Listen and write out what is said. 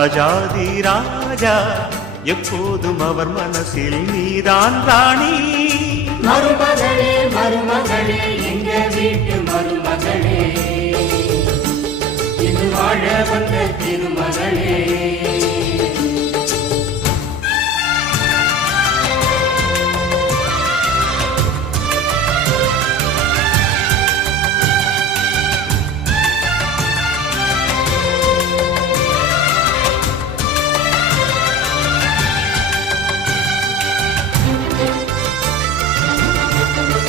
ராஜாதி ராஜா எப்போதும் அவர் மனசில் நீதான் ராணி. மருமகளே மருமகளே எங்க வீட்டு மருமகளே, இது வாழ வந்த திருமகளே.